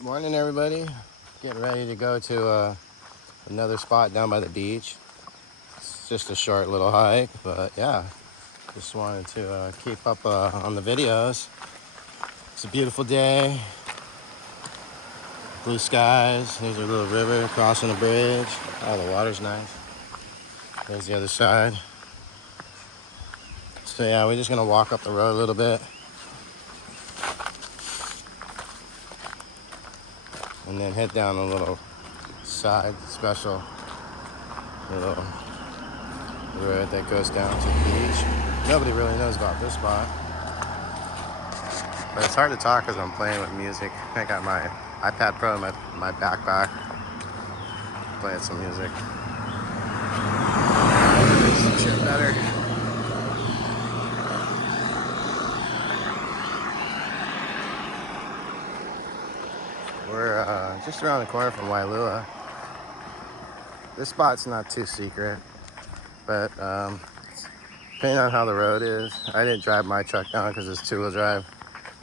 Morning, everybody. Getting ready to go to another spot down by the beach. It's just a short little hike, but yeah, just wanted to keep up on the videos. It's a beautiful day, blue skies. There's a little river crossing a bridge. Oh, the water's nice. There's the other side. So yeah, we're just gonna walk up the road a little bit and then head down a little side special little road that goes down to the beach. Nobody really knows about this spot, but it's hard to talk because I'm playing with music. I got my iPad Pro in my backpack, playing some music. Makes some shit better. We're just around the corner from Wailua. This spot's not too secret, but depending on how the road is, I didn't drive my truck down because it's two-wheel drive.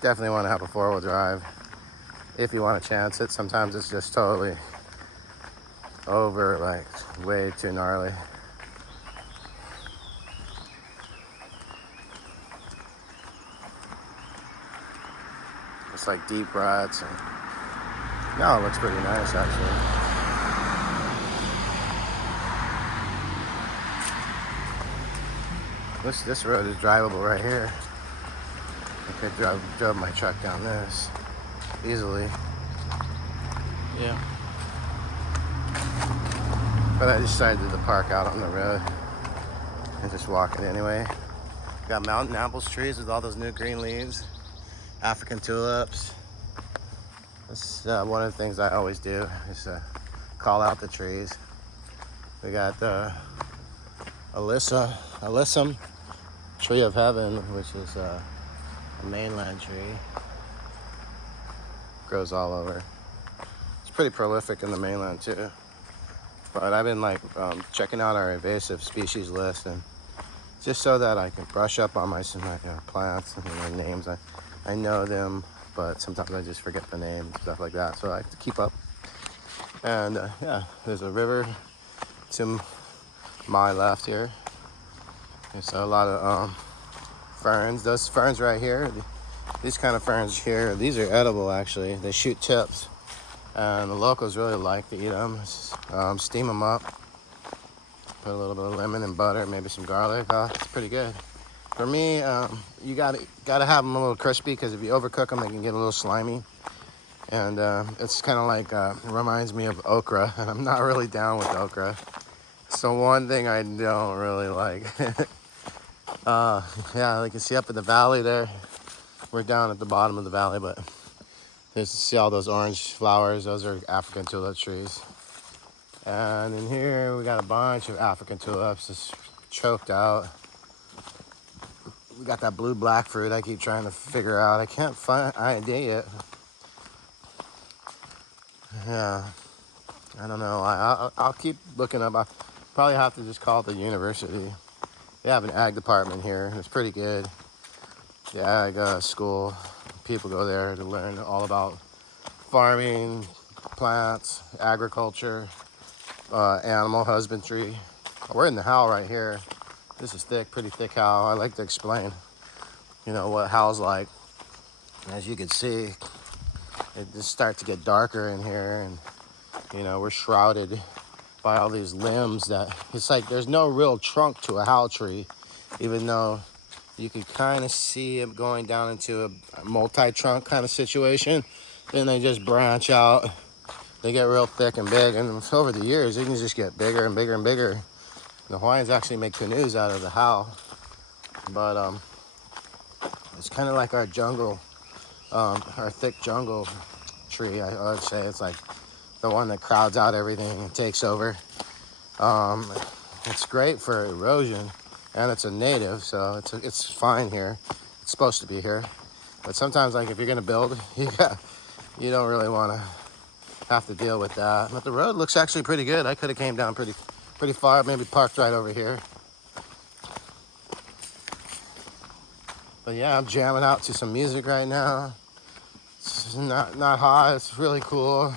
Definitely want to have a four-wheel drive if you want to chance it. Sometimes it's just totally over, like way too gnarly. It's like deep ruts. And no, it looks pretty nice actually. This road is drivable right here. I could drive my truck down this easily. Yeah. But I decided to park out on the road and just walk it anyway. Got mountain apples trees with all those new green leaves. African tulips. That's one of the things I always do is call out the trees. We got the alyssum tree of heaven, which is a mainland tree. Grows all over. It's pretty prolific in the mainland too. But I've been like checking out our invasive species list, and just so that I can brush up on my plants and their names. I know them, but sometimes I just forget the name and stuff like that. So I have to keep up. And yeah, there's a river to my left here. There's a lot of ferns. Those ferns right here, these kind of ferns here, these are edible actually. They shoot tips, and the locals really like to eat them. Steam them up, put a little bit of lemon and butter, maybe some garlic. It's pretty good. For me, you gotta have them a little crispy, because if you overcook them, they can get a little slimy. And it's kind of like reminds me of okra, and I'm not really down with okra. So one thing I don't really like. Yeah, you can see up in the valley there. We're down at the bottom of the valley, but see all those orange flowers. Those are African tulip trees. And in here, we got a bunch of African tulips just choked out. We got that blue black fruit I keep trying to figure out. I can't find an idea yet. Yeah, I don't know. I'll keep looking up. I probably have to just call it the university. They have an ag department here. It's pretty good. The ag school. People go there to learn all about farming, plants, agriculture, animal husbandry. We're in the howl right here. This is thick, pretty thick howl. I like to explain, what howl's like. As you can see, it just starts to get darker in here, and we're shrouded by all these limbs that it's like there's no real trunk to a howl tree, even though you can kind of see it going down into a multi-trunk kind of situation. Then they just branch out. They get real thick and big, and over the years, they can just get bigger and bigger and bigger. The Hawaiians actually make canoes out of the howl, but it's kind of like our jungle, our thick jungle tree. I would say it's like the one that crowds out everything and takes over. It's great for erosion, and it's a native, so it's fine here. It's supposed to be here, but sometimes, like if you're gonna build, you don't really want to have to deal with that. But the road looks actually pretty good. I could have came down pretty far, maybe parked right over here. But yeah, I'm jamming out to some music right now. It's not hot. It's really cool.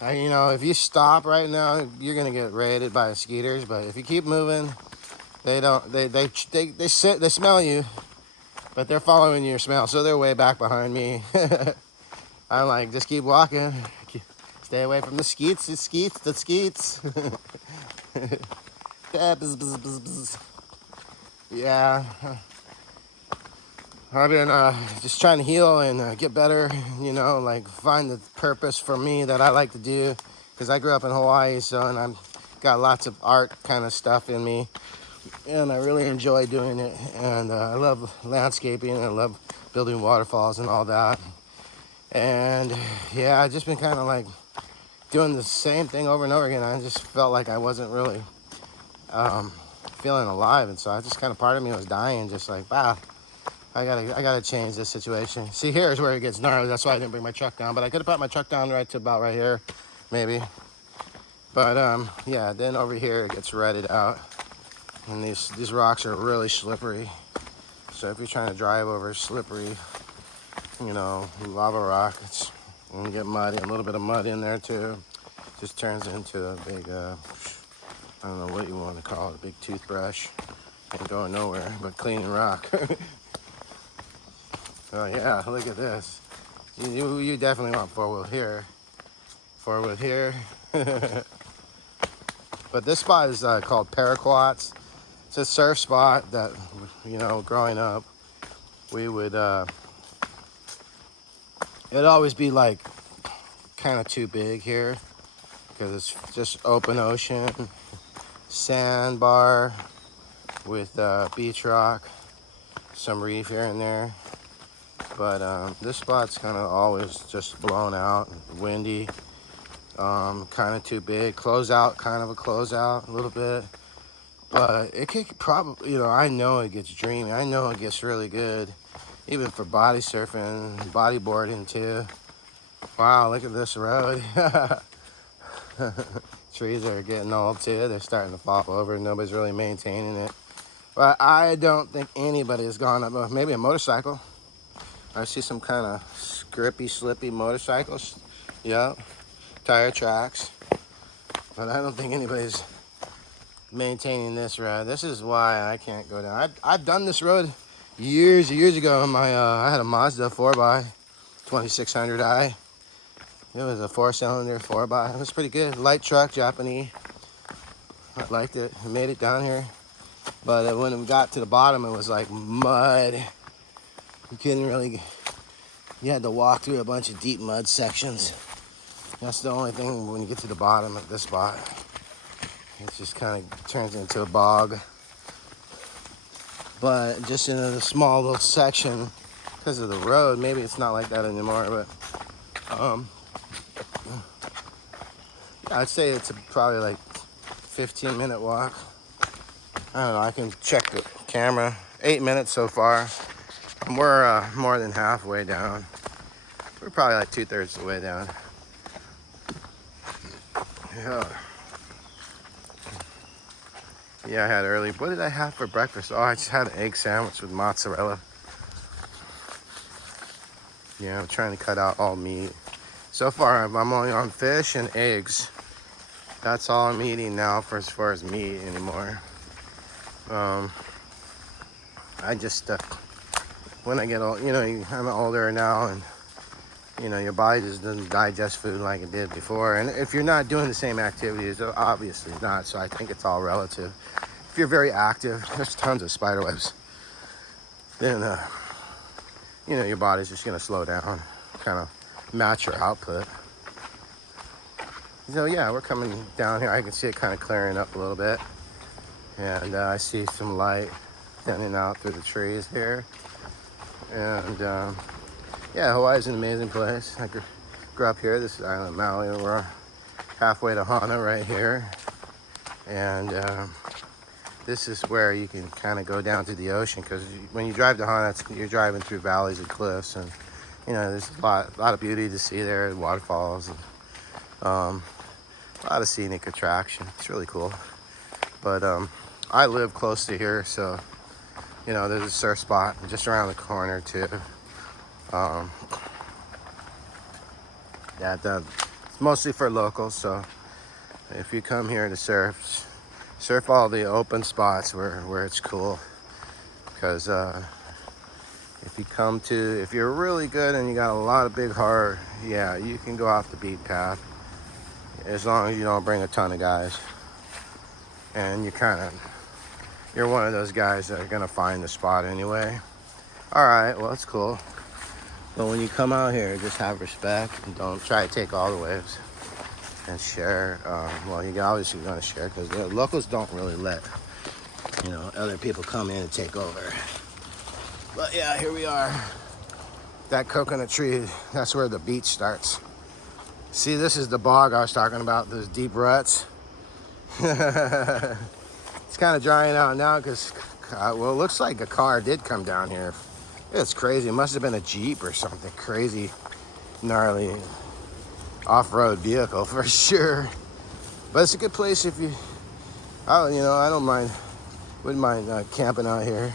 You know, if you stop right now, you're gonna get raided by mosquitoes. But if you keep moving, they don't. They smell you, but they're following your smell, so they're way back behind me. I'm like, just keep walking. Stay away from the skeets. The skeets. Yeah, bzz, bzz, bzz, bzz. Yeah. I've been just trying to heal and get better, you know, like find the purpose for me that I like to do. Because I grew up in Hawaii, so, and I've got lots of art kind of stuff in me. And I really enjoy doing it. And I love landscaping, and I love building waterfalls and all that. And yeah, I've just been kind of like doing the same thing over and over again. I just felt like I wasn't really feeling alive. And so I just kind of, part of me was dying, just like, bah. I gotta change this situation. See, here's where it gets gnarly. That's why I didn't bring my truck down. But I could have put my truck down right to about right here, maybe. But yeah, then over here it gets rutted out, and these rocks are really slippery. So if you're trying to drive over slippery, you know, lava rock, it's and you get muddy, a little bit of mud in there too. Just turns into a big, I don't know what you want to call it, a big toothbrush. Ain't going nowhere but cleaning rock. Oh yeah, look at this. You definitely want four-wheel here. Four-wheel here. But this spot is called Paraquats. It's a surf spot that, you know, growing up, we would, it'd always be like kind of too big here because it's just open ocean, sandbar with beach rock, some reef here and there. But this spot's kind of always just blown out, windy, kind of too big. Closeout, kind of a closeout a little bit. But it could probably, you know, I know it gets dreamy. I know it gets really good, even for body surfing, bodyboarding too. Wow, look at this road. Trees are getting old too. They're starting to fall over. Nobody's really maintaining it. But I don't think anybody has gone up. Maybe a motorcycle. I see some kind of slippy motorcycles. Yeah, tire tracks. But I don't think anybody's maintaining this road. This is why I can't go down. I've done this road years ago. I had a Mazda 4x, 2600i. It was a 4-cylinder 4x. It was pretty good. Light truck, Japanese. I liked it. I made it down here. But when it got to the bottom, it was like mud. You couldn't really, you had to walk through a bunch of deep mud sections. That's the only thing when you get to the bottom at this spot. It just kind of turns into a bog. But just in a small little section, because of the road, maybe it's not like that anymore, but I'd say it's probably like 15-minute walk. I don't know, I can check the camera. 8 minutes so far. We're more than halfway down. We're probably like 2/3 of the way down. Yeah, I had early. What did I have for breakfast? Oh, I just had an egg sandwich with mozzarella. Yeah, I'm trying to cut out all meat. So far, I'm only on fish and eggs. That's all I'm eating now for as far as meat anymore. I just, when I get old, you know, I'm older now, and you know, your body just doesn't digest food like it did before. And if you're not doing the same activities, obviously not. So I think it's all relative. If you're very active, there's tons of spider webs. Then, you know, your body's just gonna slow down, kind of match your output. So yeah, we're coming down here. I can see it kind of clearing up a little bit, and I see some light thinning out through the trees here. And yeah, Hawaii's an amazing place. I grew up here. This is Island Maui. We're halfway to Hana right here. And this is where you can kind of go down to the ocean, because when you drive to Hana, you're driving through valleys and cliffs, and you know, there's a lot of beauty to see there, waterfalls, and a lot of scenic attraction. It's really cool. But I live close to here, so you know, there's a surf spot just around the corner too. Yeah, it's mostly for locals. So if you come here to surf all the open spots where it's cool. Because if you're really good and you got a lot of big heart, yeah, you can go off the beat path. As long as you don't bring a ton of guys. And you're one of those guys that are gonna find the spot anyway. All right, well, that's cool. But when you come out here, just have respect and don't try to take all the waves and share. Well, you're obviously gonna share because the locals don't really let, other people come in and take over. But yeah, here we are. That coconut tree, that's where the beach starts. See, this is the bog I was talking about, those deep ruts. It's kind of drying out now because, well, it looks like a car did come down here. It's crazy. It must have been a Jeep or something crazy, gnarly off-road vehicle for sure. But it's a good place if you, I don't mind, wouldn't mind camping out here.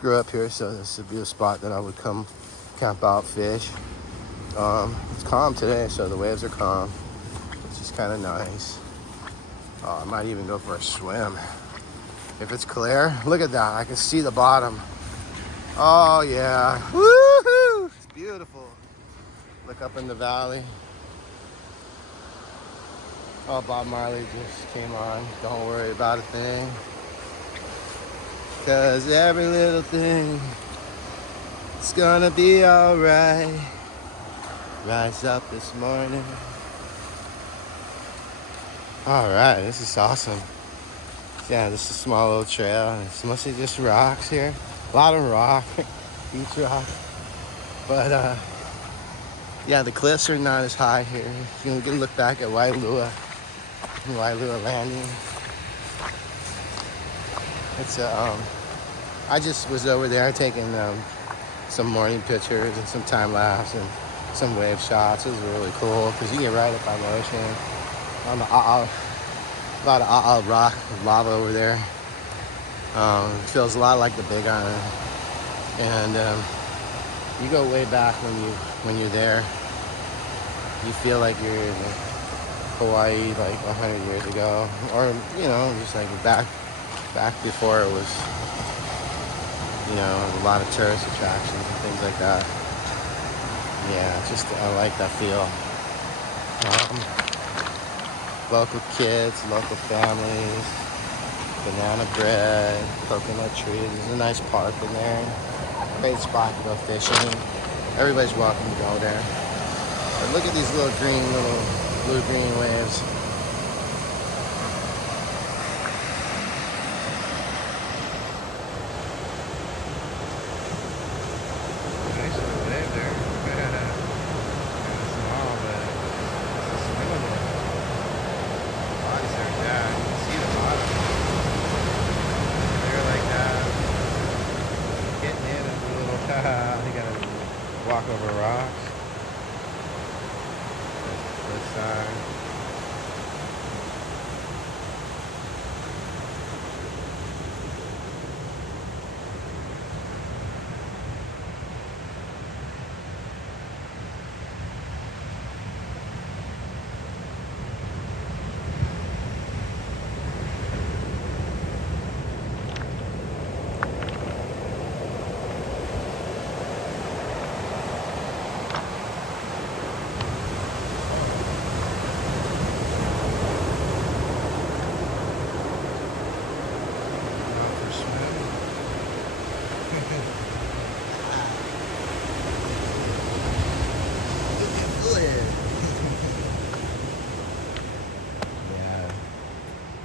Grew up here, so this would be a spot that I would come camp out, fish. It's calm today, so the waves are calm, which is kind of nice. I might even go for a swim. If it's clear, look at that. I can see the bottom. Oh, yeah. Woo-hoo! It's beautiful. Look up in the valley. Oh, Bob Marley just came on. Don't worry about a thing. Cause every little thing is gonna be alright. Rise up this morning. Alright, this is awesome. Yeah, this is a small little trail. It's mostly just rocks here. A lot of rock, beach rock. But yeah, the cliffs are not as high here. You can look back at Wailua Landing. It's I just was over there taking some morning pictures and some time lapse and some wave shots. It was really cool because you get right up on the ocean. On the a lot of rock, lava over there. It feels a lot like the Big Island, and you go way back when you're there. You feel like you're in Hawaii like 100 years ago, or just like back before it was a lot of tourist attractions and things like that. Yeah, I like that feel. Local kids, local families, banana bread, coconut trees. There's a nice park in there. Great spot to go fishing. Everybody's welcome to go there. But look at these little blue-green waves. Nice little wave there. Kind of small, but it's swimmable. Bodies are down. You can see the bottom. They're like that. Getting in is a little, you gotta walk over rocks. This side.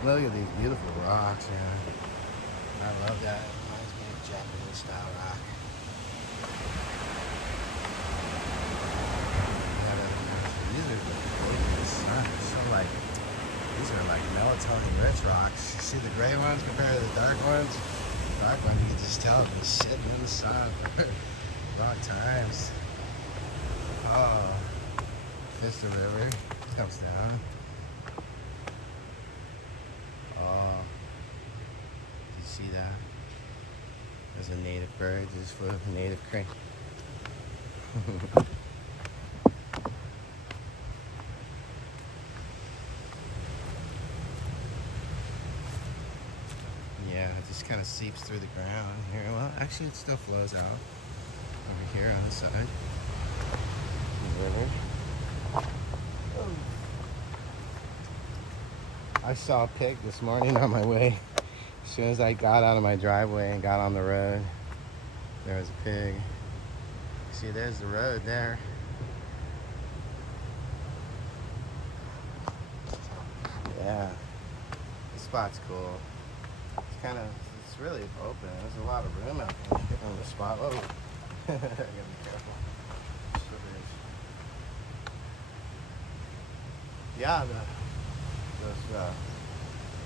Look at these beautiful rocks, man. I love that. It reminds me of Japanese style rock. These are great in the sun. These are like melatonin rich rocks. You see the gray ones compared to the dark ones? The dark ones, you can just tell they're sitting in the sun for long times. Oh, there's the river. It comes down. Oh, did you see that? There's a native bird just full of native crane. kind of seeps through the ground here. Well, actually, it still flows out over here on the side. The river. Oh. I saw a pig this morning on my way. As soon as I got out of my driveway and got on the road, there was a pig. See, there's the road there. Yeah, this spot's cool. It's kind of, it's really open. There's a lot of room out there on the spot. Oh, I gotta be careful. Slippers. Yeah,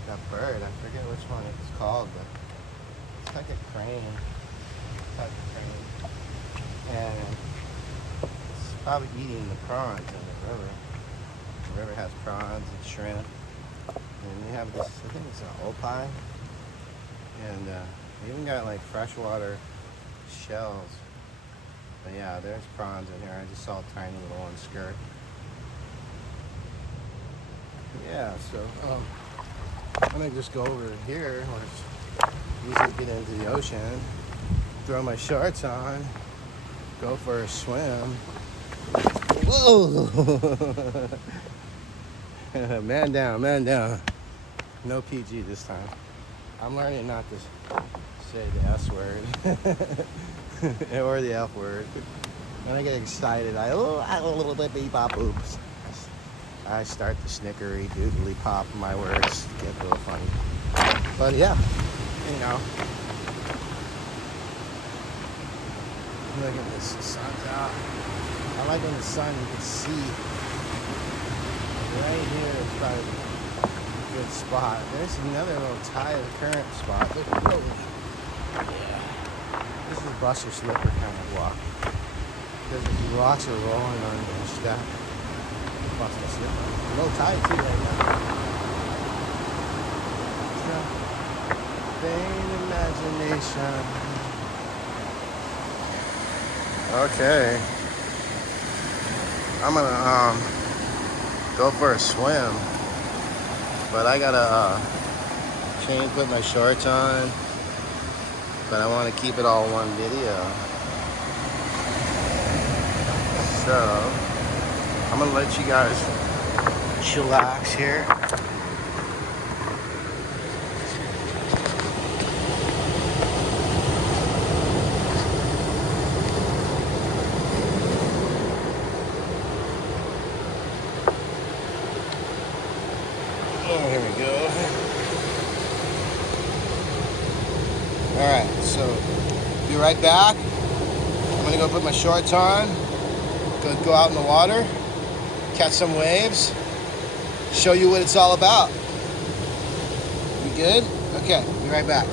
that bird, I forget which one it's called, but it's like a crane. Type of crane. And it's probably eating the prawns in the river. The river has prawns and shrimp. And we have this, I think it's an opie. And we even got like freshwater shells. But yeah, there's prawns in here. I just saw a tiny little one skirt. Yeah, so I'm gonna just go over here where it's easy to get into the ocean, throw my shorts on, go for a swim. Whoa! Man down, man down. No PG this time. I'm learning not to say the S word or the F word. When I get excited, I a little bit beep bop oops. I start the snickery doodly pop my words get a little funny. But yeah, you know. Look at this, the sun's out. I like when the sun, you can see. Right here is probably a good spot. There's another little tie of the current spot. Look, holy. Yeah. This is a bust or slipper kind of walk. Because the rocks are rolling on the stack. Bust or slipper. A little tight too right now. Vain imagination. Okay. I'm gonna go for a swim, but I gotta put my shorts on, but I want to keep it all one video. So I'm gonna let you guys chillax here. Oh, here we go. All right, so be right back. I'm gonna go put my shorts on, go out in the water, catch some waves, show you what it's all about. You good? Okay, be right back.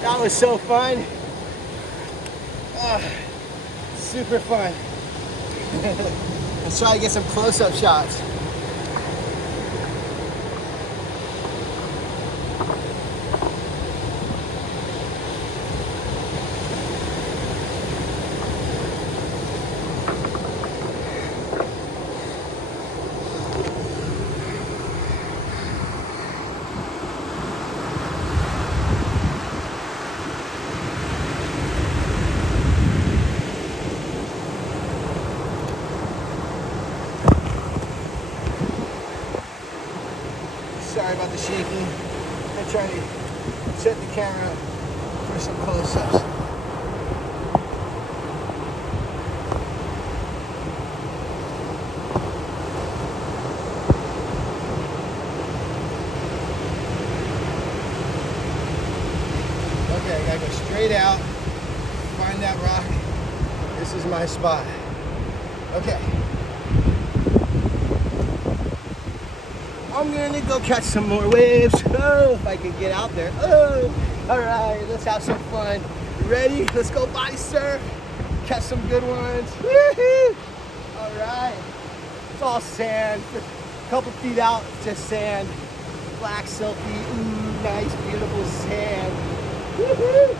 That was so fun. Super fun. Let's try to get some close-up shots. Sorry about the shaking. I'm trying to set the camera up for some close-ups. Okay, I gotta go straight out, find that rock. This is my spot. Okay. I'm gonna go catch some more waves. Oh, if I can get out there. Oh, all right, let's have some fun. Ready? Let's go body surf. Catch some good ones. Woo-hoo! All right. It's all sand. A couple feet out, it's just sand. Black, silky, ooh, nice, beautiful sand. Woo-hoo!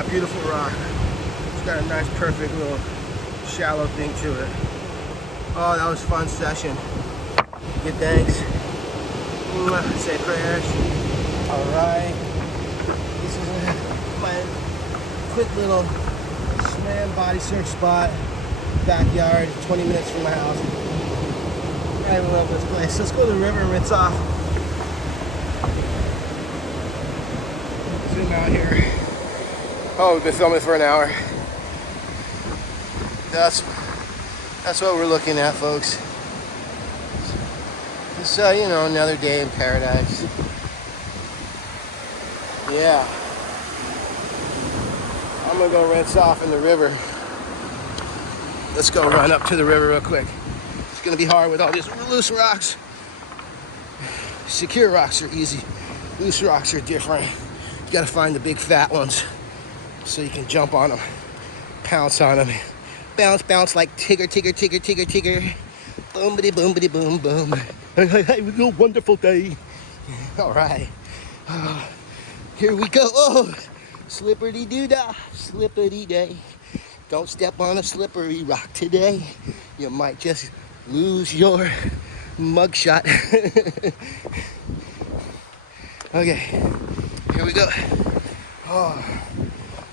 that beautiful rock. It's got a nice, perfect little shallow thing to it. Oh, that was a fun session. Good thanks. Say prayers. All right. This is my quick little swim body surf spot. Backyard, 20 minutes from my house. I love this place. Let's go to the river and rinse off. Zoom out here. Oh, we've been filming for an hour. That's what we're looking at, folks. It's you know, another day in paradise. Yeah. I'm gonna go rinse off in the river. Let's go run up to the river real quick. It's gonna be hard with all these loose rocks. Secure rocks are easy. Loose rocks are different. You gotta find the big fat ones so you can jump on them, pounce on them. Bounce, bounce like Tigger, Tigger, Tigger, Tigger, Tigger. Boom-bitty, boom-bitty, boom, boom. Hey, it was a wonderful day. All right. Here we go. Oh, slippery-doo-dah, slippery-day. Don't step on a slippery rock today. You might just lose your mugshot. Okay, here we go. Oh,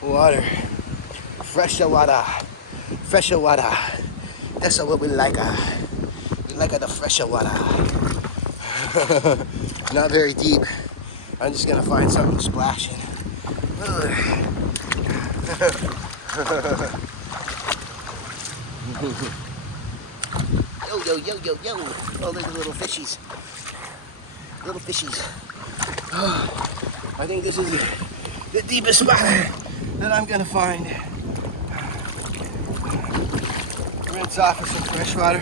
water. Fresh water. Fresh water. That's what we like. We like the fresh water. Not very deep. I'm just gonna find something to splash in. Yo, yo, yo, yo, yo. Oh, there's little fishies. Little fishies. Oh, I think this is the deepest spot that I'm gonna find. Rinse off with some fresh water.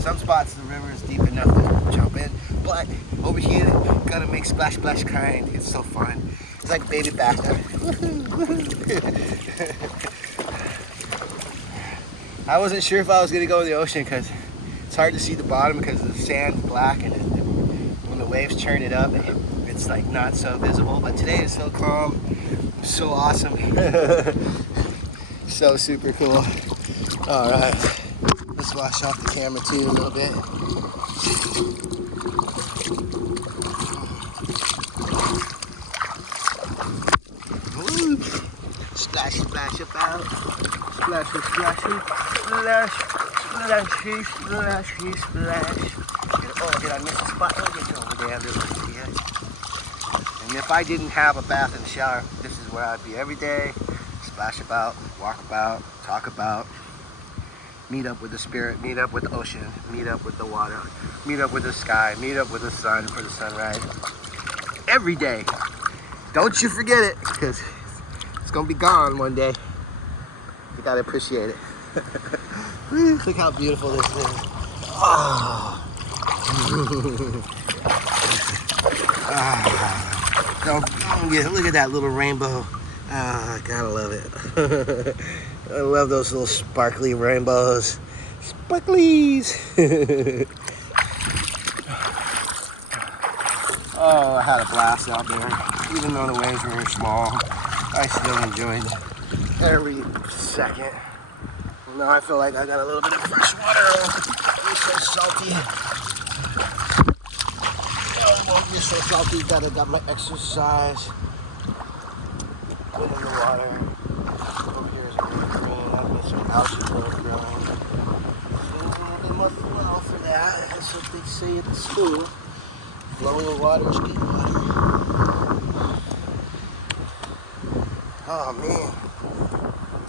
Some spots the river is deep enough to jump in, but over here, gotta make splash splash kind. It's so fun. It's like baby bath. I wasn't sure if I was gonna go in the ocean because it's hard to see the bottom because the sand's black, and when the waves churn it up, it's like not so visible. But today is so calm, so awesome, so super cool. All right, let's wash off the camera too a little bit. Woo. Splash, splash about, splashy, splashy, splash, splashy, splashy, splash. Oh, did I miss a spot? I'll get you over there, little idiot. And if I didn't have a bath and shower, this is where I'd be every day. Splash about, walk about, talk about, meet up with the spirit, meet up with the ocean, meet up with the water, meet up with the sky, meet up with the sun for the sunrise. Every day. Don't you forget it, because it's gonna be gone one day. You gotta appreciate it. Look how beautiful this is. Oh. Look at that little rainbow. I gotta love it. I love those little sparkly rainbows. Sparklies! Oh, I had a blast out there. Even though the waves were small, I still enjoyed every second. Now I feel like I got a little bit of fresh water. It's so salty. Oh, it won't be so salty. Got my exercise. Good in the water. Over here is really green. I've got some algae growing. A little bit more flow for that. That's what they say at the school. Flowing water is good water. Oh man.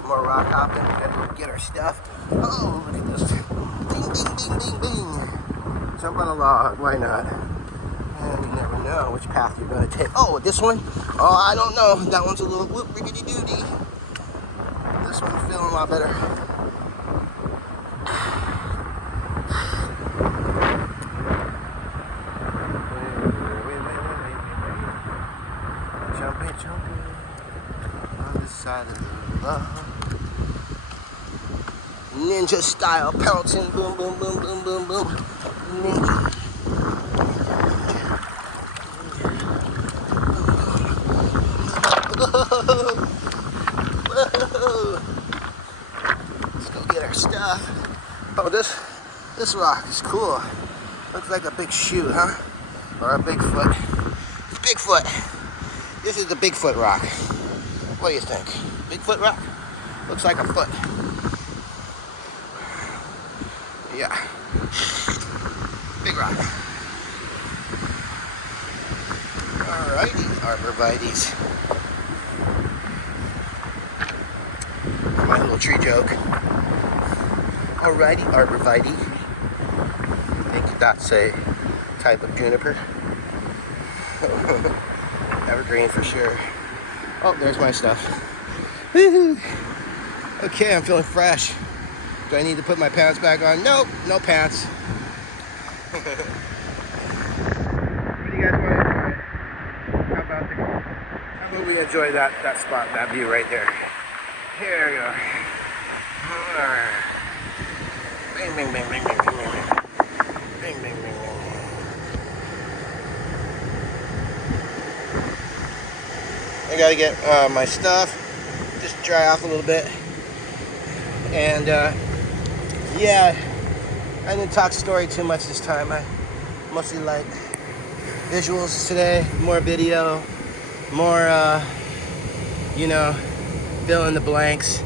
More rock hopping. We gotta get our stuff. Oh, look at this. Bing, bing, bing, bing, bing. Jump on a log. Why not? And you never know which path you're going to take. Oh, this one? Oh, I don't know. That one's a little whoop riggedy doody. This one's feeling a lot better. Jumping, jumping on this side of the log. Ninja style, pouncing, boom, boom, boom, boom, boom, boom. Ninja. Whoa. Let's go get our stuff. Oh, this rock is cool. Looks like a big shoe, huh? Or a Bigfoot. It's Bigfoot. This is the Bigfoot rock. What do you think? Bigfoot rock? Looks like a foot. Yeah. Big rock. Alrighty, arborvitaes. My little tree joke. Alrighty, arborvitae. I think that's a type of juniper. Evergreen for sure. Oh, there's my stuff. Woohoo! Okay, I'm feeling fresh. Do I need to put my pants back on? Nope, no pants. What do you guys want to enjoy? How about we enjoy that spot, that view right there? Here we go. Bing, bing, bing, bing, bing, bing, bing. Bing, bing, bing, bing. I gotta get my stuff just dry off a little bit. And yeah, I didn't talk story too much this time. I mostly like visuals today, more video, more you know, fill in the blanks.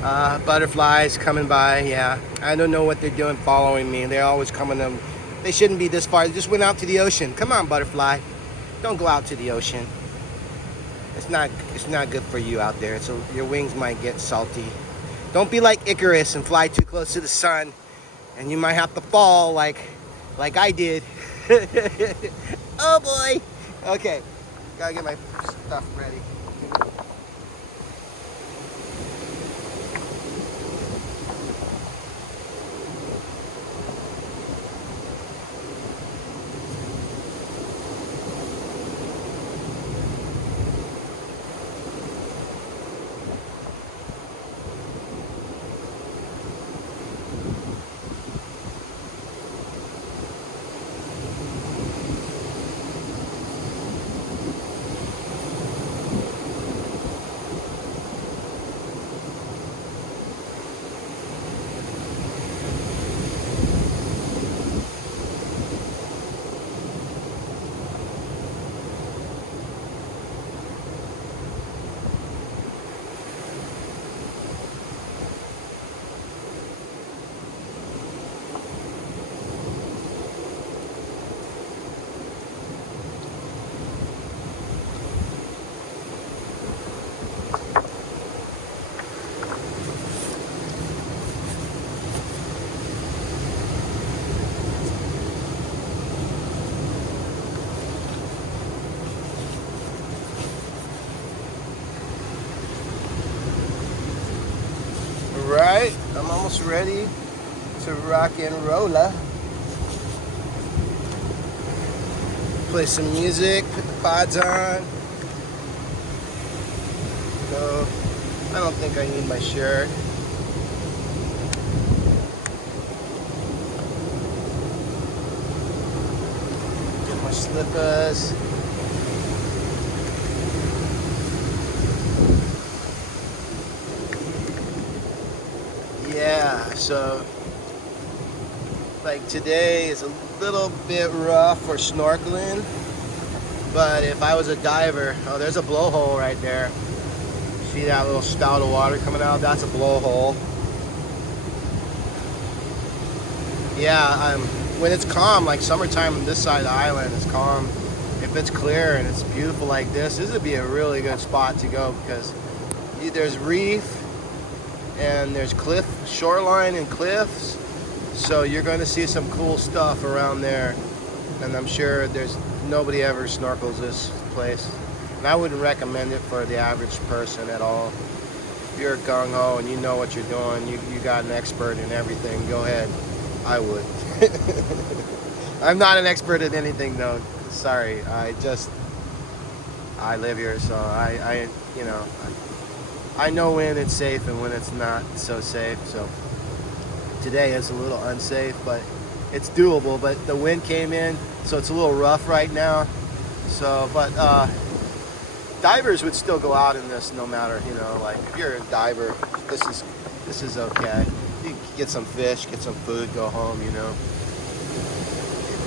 Butterflies coming by, yeah. I don't know what they're doing following me. They're always coming them. They shouldn't be this far. They just went out to the ocean. Come on, butterfly. Don't go out to the ocean. It's not good for you out there. So your wings might get salty. Don't be like Icarus and fly too close to the sun, and you might have to fall like I did. Oh boy. Okay, gotta get my stuff ready. Right, I'm almost ready to rock and roll. Play some music, put the pods on. So, I don't think I need my shirt. Get my slippers. Yeah, so like today is a little bit rough for snorkeling, but if I was a diver, oh, there's a blowhole right there. See that little spout of water coming out? That's a blowhole. Yeah, when it's calm, like summertime on this side of the island, it's calm. If it's clear and it's beautiful like this would be a really good spot to go because there's reef and there's shoreline and cliffs, so you're going to see some cool stuff around there, and I'm sure there's nobody ever snorkels this place, and I wouldn't recommend it for the average person at all. If you're gung-ho and you know what you're doing, you got an expert in everything, go ahead. I would. I'm not an expert in anything though, sorry. I live here, so I you know, I know when it's safe and when it's not so safe. So today is a little unsafe, but it's doable. But the wind came in, so it's a little rough right now. So, but divers would still go out in this no matter, you know, like if you're a diver, this is okay. You can get some fish, get some food, go home, you know.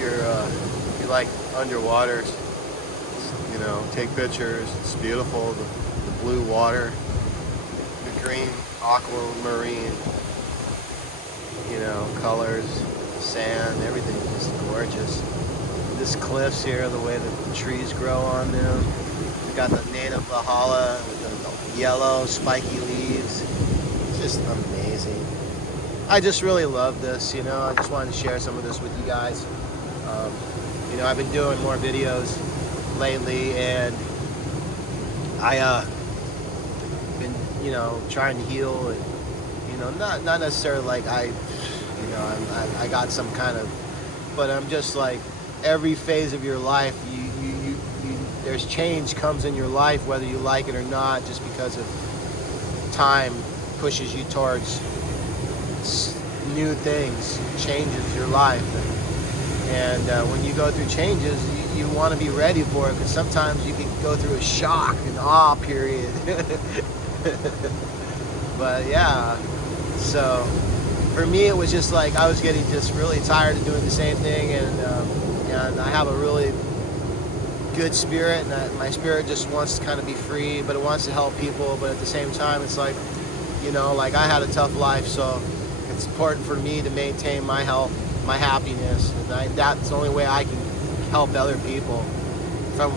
If you like underwater, you know, take pictures. It's beautiful, the blue water, the green aquamarine, you know, colors, sand, everything is just gorgeous. This cliffs here, the way the trees grow on them. We got the native Valhalla with the yellow spiky leaves. It's just amazing. I just really love this, you know. I just wanted to share some of this with you guys. You know, I've been doing more videos lately, and I been, you know, trying to heal, and you know, not necessarily like I got some kind of, but I'm just like, every phase of your life, you there's change comes in your life, whether you like it or not, just because of time pushes you towards new things, changes your life. And when you go through changes, you want to be ready for it, because sometimes you can go through a shock and awe period. But yeah, so for me it was just like I was getting just really tired of doing the same thing, and I have a really good spirit, and my spirit just wants to kind of be free, but it wants to help people, but at the same time it's like, you know, like I had a tough life, so it's important for me to maintain my health, my happiness, and that's the only way I can help other people from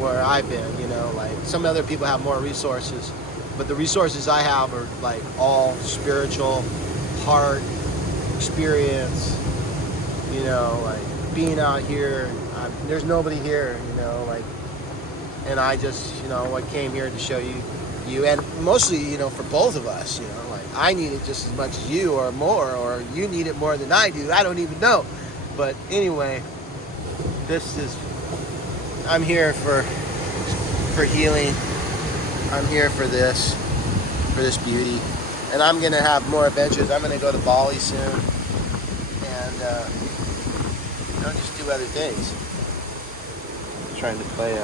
where I've been, you know. Like some other people have more resources, but the resources I have are like all spiritual, heart, experience, you know, like being out here. There's nobody here, you know, like, and I just, you know, I came here to show you, and mostly, you know, for both of us, you know, like I need it just as much as you, or more, or you need it more than I do. I don't even know. But anyway, I'm here for healing. I'm here for this beauty, and I'm gonna have more adventures. I'm gonna go to Bali soon, and you know, just do other things. Trying to play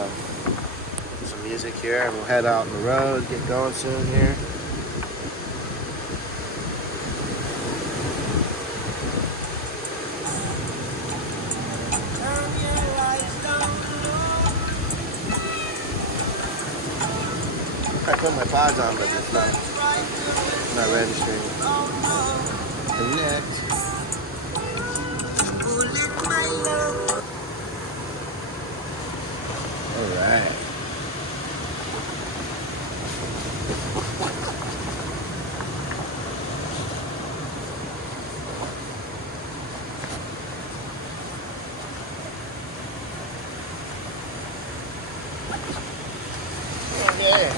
some music here, and we'll head out on the road, get going soon here. I put my pods on, but it's not registering. Connect. All right. Yeah.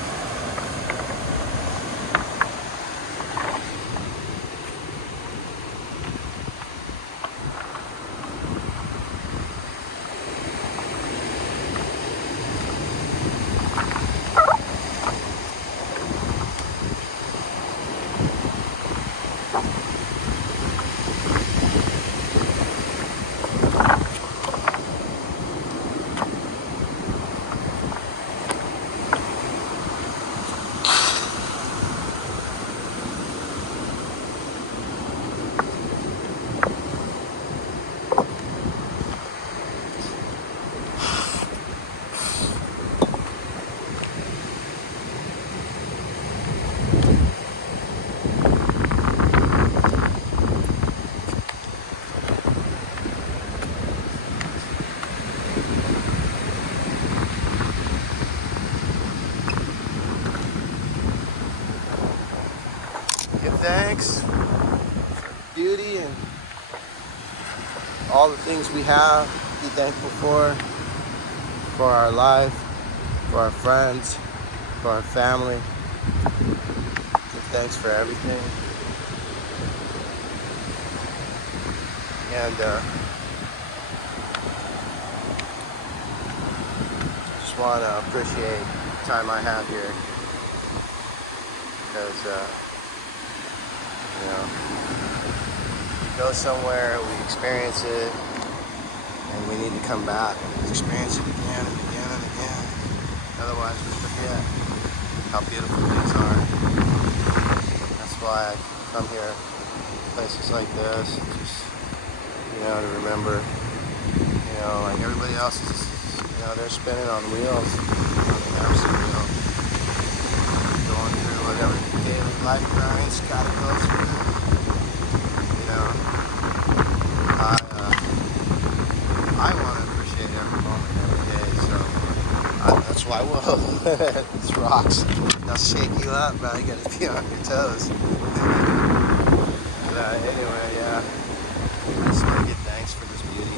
Give thanks for beauty and all the things we have. Be thankful for our life, for our friends, for our family. Give thanks for everything. And just want to appreciate the time I have here, because you know, we go somewhere, we experience it, and we need to come back and experience it again and again and again. otherwise we forget how beautiful things are. That's why I come here, places like this, just, to remember, like everybody else is, they're spinning on wheels, on the hamster wheel, going through whatever daily life grinds gotta go through. I want to appreciate every moment, every day, so that's why I will. These rocks, they'll shake you up, but you gotta be on your toes. But anyway, yeah, I just want to give thanks for this beauty.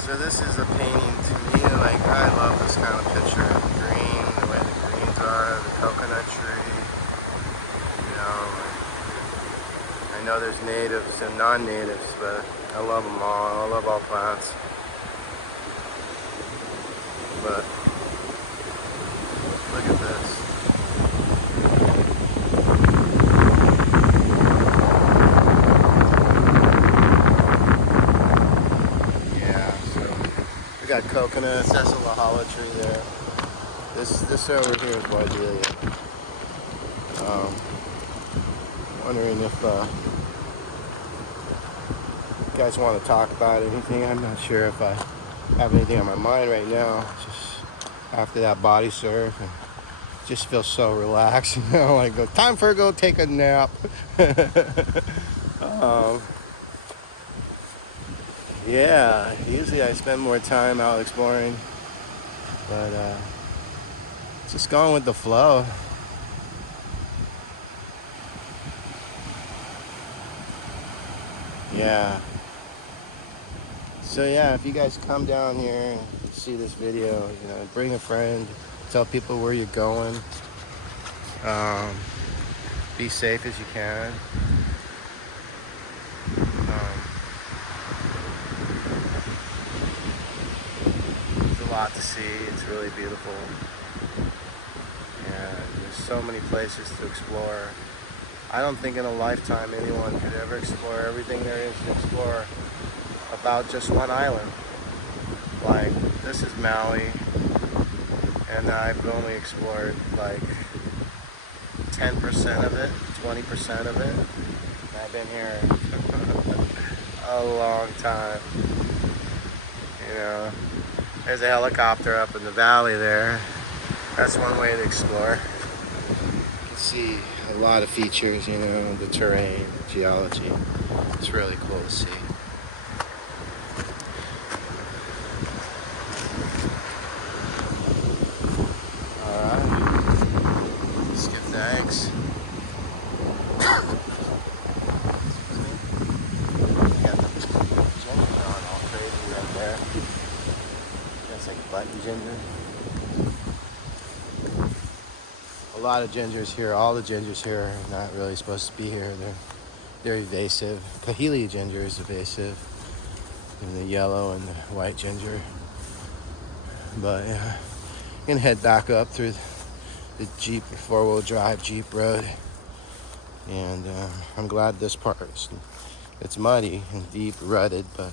So this is a painting to me, like I love this kind of picture of the green, the way the greens are, the coconut tree, I know there's natives and non-natives, but I love them all. I love all plants. But look at this. Got coconuts, that's a lahala tree there. This over here is Widelia. Wondering if you guys want to talk about anything. I'm not sure if I have anything on my mind right now. Just after that body surf, and just feel so relaxed, like time for go take a nap. Yeah, usually I spend more time out exploring, but just going with the flow. Yeah. So yeah, if you guys come down here and see this video, bring a friend, tell people where you're going. Be safe as you can. There's a lot to see. It's really beautiful. And there's so many places to explore. I don't think in a lifetime anyone could ever explore everything there is to explore about just one island. Like, this is Maui, and I've only explored like 10% of it, 20% of it. And I've been here a long time. There's a helicopter up in the valley there. That's one way to explore. You can see a lot of features, the terrain, geology. It's really cool to see. Alright. Let's give thanks. Button ginger. A lot of gingers here. All the gingers here are not really supposed to be here. They're evasive. Kahili ginger is evasive, and the yellow and the white ginger. But I'm gonna head back up through the Jeep 4-wheel drive Jeep road, and I'm glad this part it's muddy and deep, rutted, but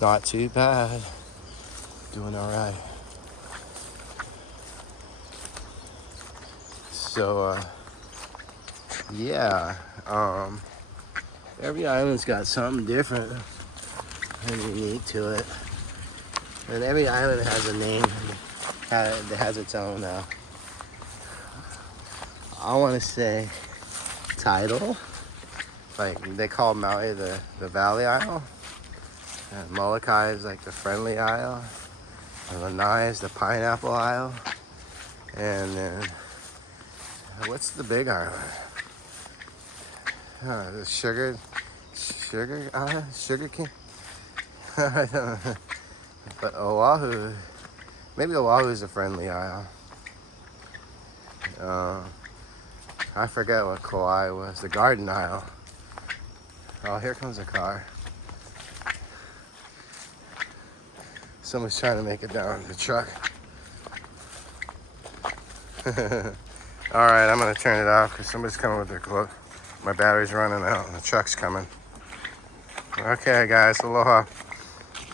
not too bad. Doing all right. So yeah, every island's got something different and unique to it, and every island has a name that has its own I want to say title, Like they call Maui the Valley Isle. And Molokai is like the Friendly Isle. And Lanai is the Pineapple Isle. And then, what's the Big Island? The Sugar Island? Sugar King? I don't know. But Oahu, maybe Oahu is a Friendly Isle. I forget what Kauai was. The Garden Isle. Oh, here comes a car. Someone's trying to make it down the truck. Alright, I'm going to turn it off because somebody's coming with their cloak. My battery's running out and the truck's coming. Okay, guys. Aloha.